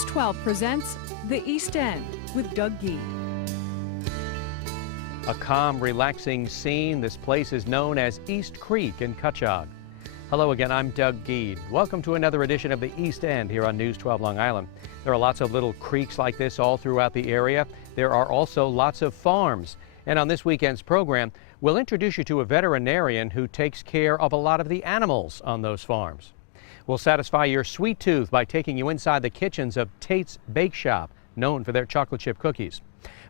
News 12 presents The East End with Doug Geed. A calm, relaxing scene. This place is known as East Creek in Cutchogue. Hello again, I'm Doug Geed. Welcome to another edition of The East End here on News 12 Long Island. There are lots of little creeks like this all throughout the area. There are also lots of farms. And on this weekend's program, we'll introduce you to a veterinarian who takes care of a lot of the animals on those farms. We'll satisfy your sweet tooth by taking you inside the kitchens of Tate's Bake Shop, known for their chocolate chip cookies.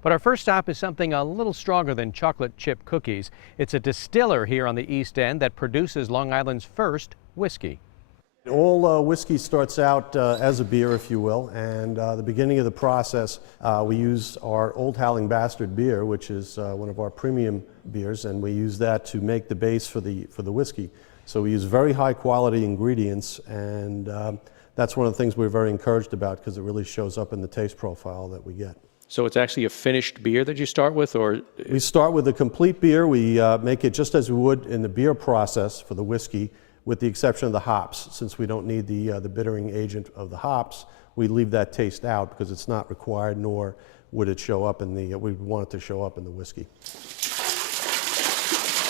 But our first stop is something a little stronger than chocolate chip cookies. It's a distiller here on the East End that produces Long Island's first whiskey. All whiskey starts out as a beer, if you will, and the beginning of the process, we use our Old Howling Bastard beer, which is one of our premium beers, and we use that to make the base for the whiskey. So we use very high quality ingredients, and that's one of the things we're very encouraged about because it really shows up in the taste profile that we get. So it's actually a finished beer that you start with, or? We start with a complete beer. We make it just as we would in the beer process for the whiskey, with the exception of the hops. Since we don't need the bittering agent of the hops, we leave that taste out because it's not required, nor would it show up in the, we want it to show up in the whiskey.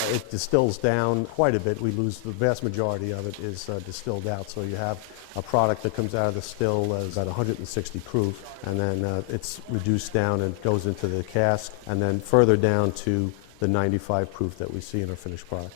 It distills down quite a bit. We lose the vast majority of it is distilled out. So you have a product that comes out of the still as about 160 proof, and then it's reduced down and goes into the cask, and then further down to the 95 proof that we see in our finished product.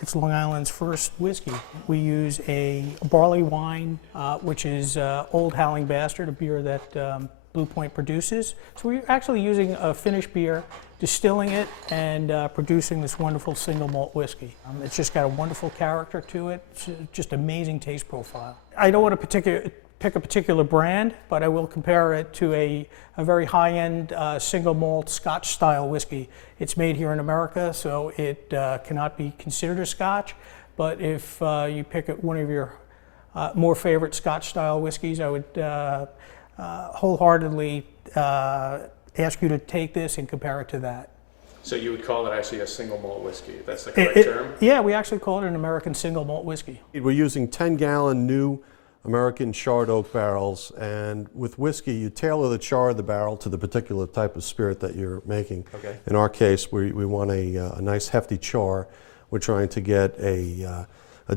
It's Long Island's first whiskey. We use a barley wine, which is Old Howling Bastard, a beer that Blue Point produces. So we're actually using a finished beer, distilling it, and producing this wonderful single malt whiskey. It's just got a wonderful character to it. It's just amazing taste profile. I don't want to pick a particular brand, but I will compare it to a very high-end single malt Scotch-style whiskey. It's made here in America, so it cannot be considered a Scotch. But if you pick one of your more favorite Scotch-style whiskeys, I would wholeheartedly ask you to take this and compare it to that. So you would call it actually a single malt whiskey, if that's the correct term? Yeah, we actually call it an American single malt whiskey. We're using 10-gallon new American charred oak barrels, and with whiskey you tailor the char of the barrel to the particular type of spirit that you're making. Okay. In our case, we want a nice hefty char. We're trying to get a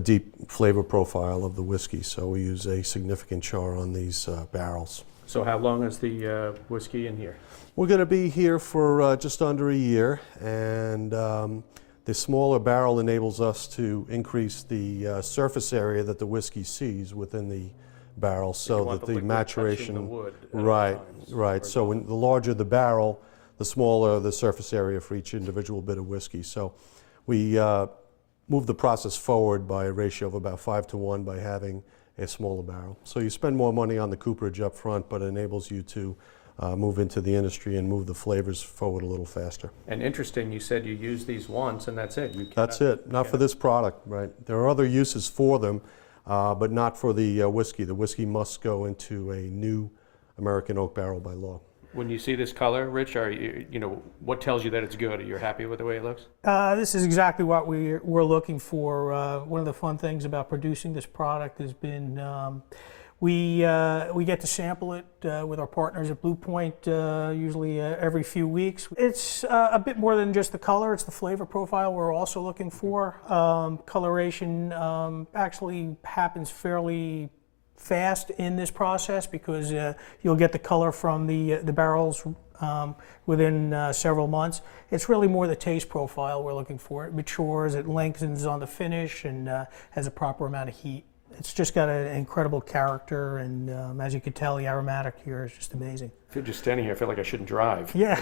deep flavor profile of the whiskey, so we use a significant char on these barrels. So how long is the whiskey in here? We're going to be here for just under a year, and the smaller barrel enables us to increase the surface area that the whiskey sees within the barrel, so that the maturation. The wood right. So when the larger the barrel, the smaller the surface area for each individual bit of whiskey. So we move the process forward by a ratio of about 5-to-1 by having a smaller barrel. So you spend more money on the cooperage up front, but it enables you to move into the industry and move the flavors forward a little faster. And interesting, you said you use these once and that's it. That's it, not for this product, right? There are other uses for them, but not for the whiskey. The whiskey must go into a new American oak barrel by law. When you see this color, Rich, are what tells you that it's good? Are you happy with the way it looks? This is exactly what we're looking for. One of the fun things about producing this product has been we get to sample it with our partners at Blue Point usually every few weeks. It's a bit more than just the color, it's the flavor profile we're also looking for. Coloration actually happens fairly fast in this process because you'll get the color from the barrels within several months. It's really more the taste profile we're looking for. It matures, it lengthens on the finish, and has a proper amount of heat. It's just got an incredible character, and as you can tell, the aromatic here is just amazing. If you're just standing here, I feel like I shouldn't drive. Yeah,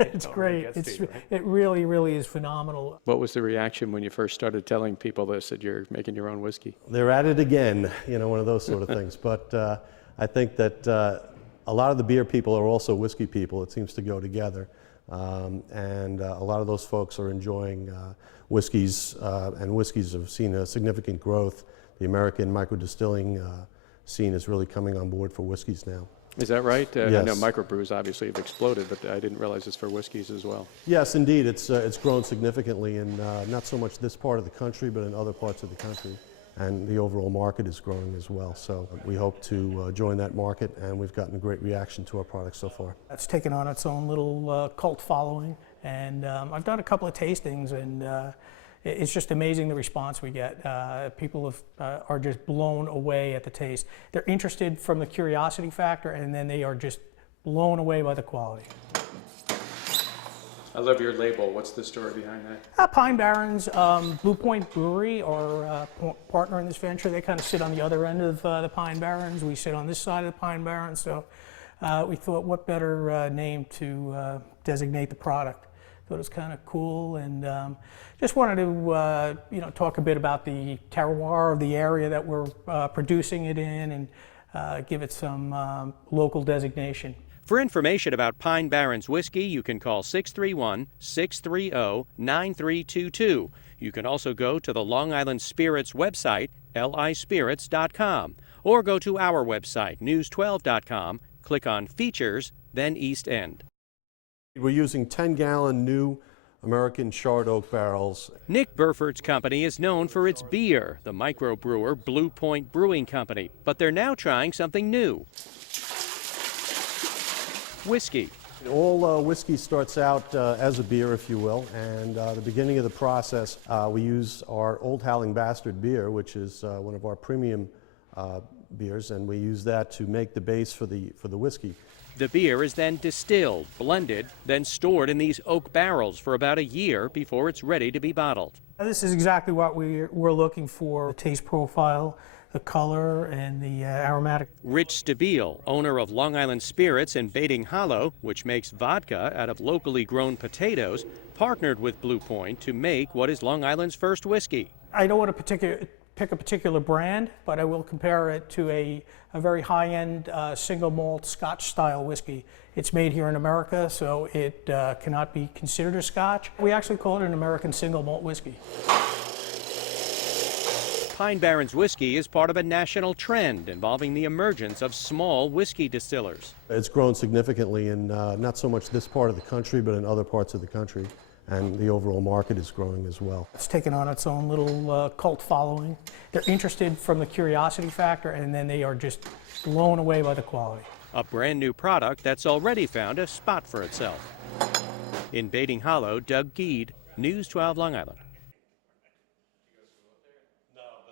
it's great. It really, really is phenomenal. What was the reaction when you first started telling people this, that you're making your own whiskey? They're at it again, one of those sort of things. But I think that a lot of the beer people are also whiskey people. It seems to go together. And a lot of those folks are enjoying whiskeys, and whiskeys have seen a significant growth. The American microdistilling scene is really coming on board for whiskeys now. Is that right? Yes. I know microbrews obviously have exploded, but I didn't realize it's for whiskeys as well. Yes, indeed. It's grown significantly in not so much this part of the country, but in other parts of the country. and the overall market is growing as well. So we hope to join that market, and we've gotten a great reaction to our products so far. It's taken on its own little cult following, and I've done a couple of tastings, and it's just amazing the response we get. People are just blown away at the taste. They're interested from the curiosity factor, and then they are just blown away by the quality. I love your label. What's the story behind that? Pine Barrens, Blue Point Brewery, our partner in this venture, they kind of sit on the other end of the Pine Barrens. We sit on this side of the Pine Barrens, so we thought what better name to designate the product. Thought it was kind of cool, and just wanted to talk a bit about the terroir of the area that we're producing it in, and give it some local designation. For information about Pine Barrens whiskey, you can call 631-630-9322. You can also go to the Long Island Spirits website, lispirits.com, or go to our website, news12.com, click on Features, then East End. We're using 10-gallon new American charred oak barrels. Nick Burford's company is known for its beer, the microbrewer Blue Point Brewing Company, but they're now trying something new. Whiskey. All whiskey starts out as a beer, if you will, and the beginning of the process, we use our Old Howling Bastard beer, which is one of our premium beers, and we use that to make the base for the whiskey. The beer is then distilled, blended, then stored in these oak barrels for about a year before it's ready to be bottled. This is exactly what we're looking for: the taste profile, the color, and the aromatic. Rich Stabile, owner of Long Island Spirits in Bating Hollow, which makes vodka out of locally grown potatoes, partnered with Blue Point to make what is Long Island's first whiskey. I don't want to pick a particular brand, but I will compare it to a very high-end single malt Scotch-style whiskey. It's made here in America, so it cannot be considered a Scotch. We actually call it an American single malt whiskey. Pine Barrens whiskey is part of a national trend involving the emergence of small whiskey distillers. It's grown significantly in not so much this part of the country, but in other parts of the country, and the overall market is growing as well. It's taken on its own little cult following. They're interested from the curiosity factor, and then they are just blown away by the quality. A brand new product that's already found a spot for itself. In Bating Hollow, Doug Geed, News 12 Long Island.